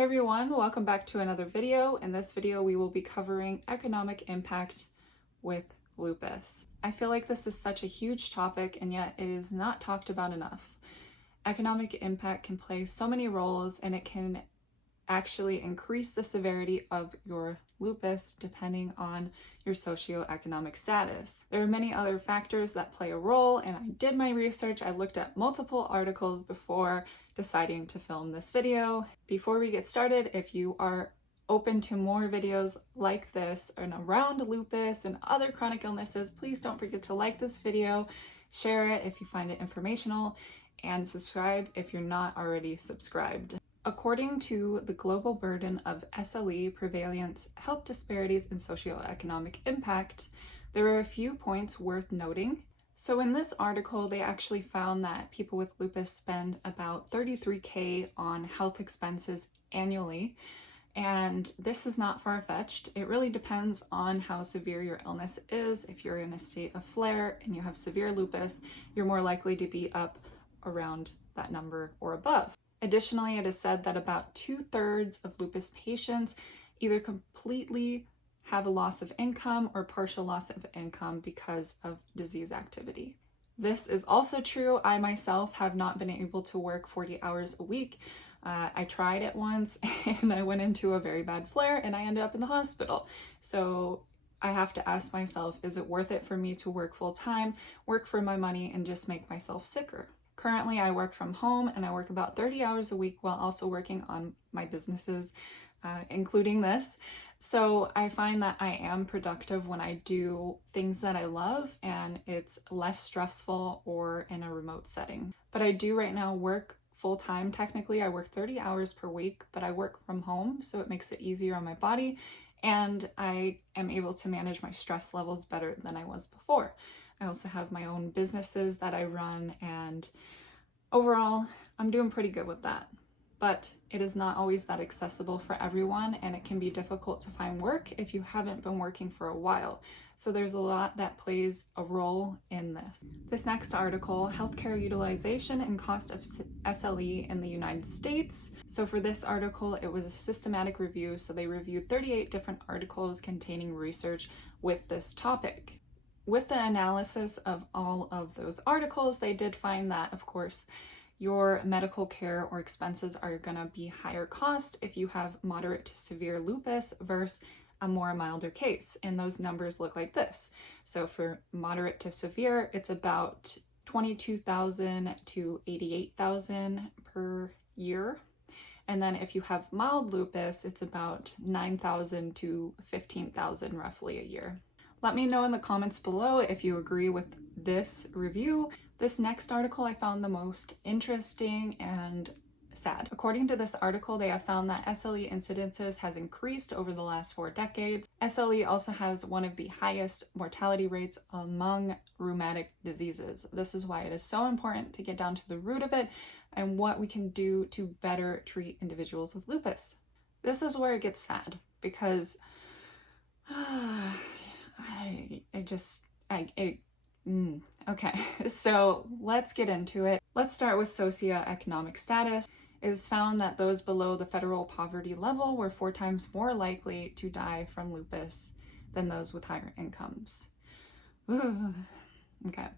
Hey everyone, welcome back to another video. In this video, we will be covering economic impact with lupus. I feel like this is such a huge topic and yet it is not talked about enough. Economic impact can play so many roles and it can actually increase the severity of your lupus depending on your socioeconomic status. There are many other factors that play a role, and I did my research. I looked at multiple articles before deciding to film this video. Before we get started, if you are open to more videos like this and around lupus and other chronic illnesses, please don't forget to like this video, share it if you find it informational, and subscribe if you're not already subscribed. According to the Global Burden of SLE, Prevalence, Health Disparities, and Socioeconomic Impact, there are a few points worth noting. So in this article, they actually found that people with lupus spend about $33,000 on health expenses annually, and this is not far-fetched. It really depends on how severe your illness is. If you're in a state of flare and you have severe lupus, you're more likely to be up around that number or above. Additionally, it is said that about 2/3 of lupus patients either completely have a loss of income or partial loss of income because of disease activity. This is also true. I myself have not been able to work 40 hours a week. I tried it once and I went into a very bad flare and I ended up in the hospital. So I have to ask myself, is it worth it for me to work full time, work for my money, and just make myself sicker? Currently, I work from home and I work about 30 hours a week while also working on my businesses, including this. So I find that I am productive when I do things that I love and it's less stressful or in a remote setting. But I do right now work full-time. Technically, I work 30 hours per week, but I work from home, so it makes it easier on my body and I am able to manage my stress levels better than I was before. I also have my own businesses that I run, and overall, I'm doing pretty good with that. But it is not always that accessible for everyone, and it can be difficult to find work if you haven't been working for a while. So there's a lot that plays a role in this. This next article, Healthcare Utilization and Cost of SLE in the United States. So for this article, it was a systematic review, so they reviewed 38 different articles containing research with this topic. With the analysis of all of those articles, they did find that, of course, your medical care or expenses are going to be higher cost if you have moderate to severe lupus versus a more milder case. And those numbers look like this. So for moderate to severe, it's about $22,000 to $88,000 per year. And then if you have mild lupus, it's about $9,000 to $15,000 roughly a year. Let me know in the comments below if you agree with this review. This next article I found the most interesting and sad. According to this article, they have found that SLE incidences has increased over the last 4 decades. SLE also has one of the highest mortality rates among rheumatic diseases. This is why it is so important to get down to the root of it and what we can do to better treat individuals with lupus. This is where it gets sad because okay, so let's get into it. Let's start with socioeconomic status. It is found that those below the federal poverty level were 4 times more likely to die from lupus than those with higher incomes. Ooh, okay.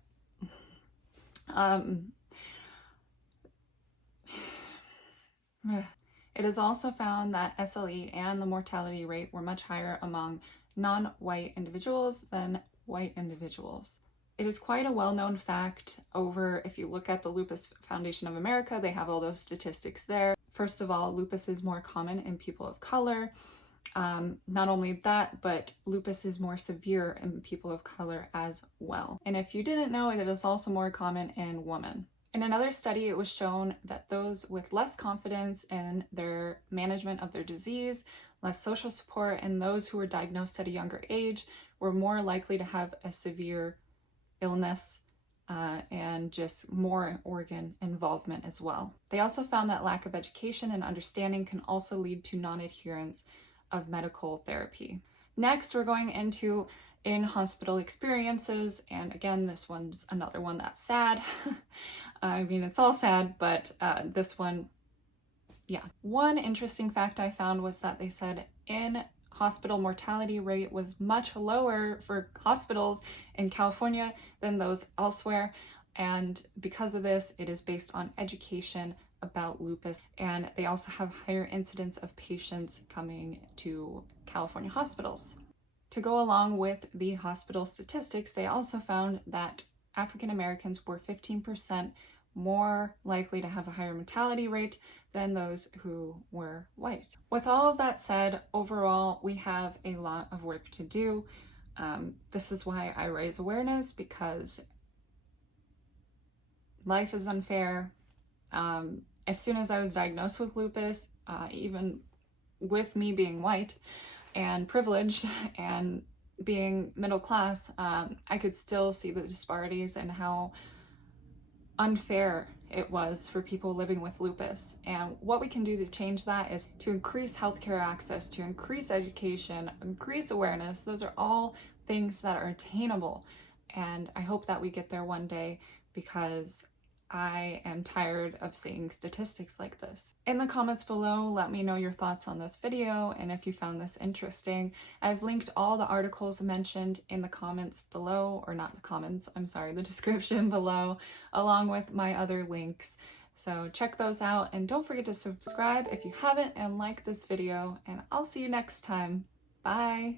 It is also found that SLE and the mortality rate were much higher among non-white individuals than white individuals. It is quite a well-known fact if you look at the Lupus Foundation of America, they have all those statistics there. First of all, lupus is more common in people of color. Not only that, but lupus is more severe in people of color as well. And if you didn't know, it is also more common in women. In another study, it was shown that those with less confidence in their management of their disease, less social support, and those who were diagnosed at a younger age were more likely to have a severe illness and just more organ involvement as well. They also found that lack of education and understanding can also lead to non-adherence of medical therapy. Next, we're going into in-hospital experiences, and again, this one's another one that's sad. I mean, it's all sad, but this one, yeah. One interesting fact I found was that they said in hospital mortality rate was much lower for hospitals in California than those elsewhere. And because of this, it is based on education about lupus. And they also have higher incidence of patients coming to California hospitals. To go along with the hospital statistics, they also found that African Americans were 15% more likely to have a higher mortality rate than those who were white. With all of that said, overall, we have a lot of work to do. This is why I raise awareness, because life is unfair. As soon as I was diagnosed with lupus, even with me being white and privileged and being middle class, I could still see the disparities and how unfair it was for people living with lupus. And what we can do to change that is to increase healthcare access, to increase education, increase awareness. Those are all things that are attainable. And I hope that we get there one day, because I am tired of seeing statistics like this. In the comments below, let me know your thoughts on this video and if you found this interesting. I've linked all the articles mentioned in the comments below, or not the comments, I'm sorry, the description below, along with my other links. So check those out, and don't forget to subscribe if you haven't, and like this video, and I'll see you next time. Bye!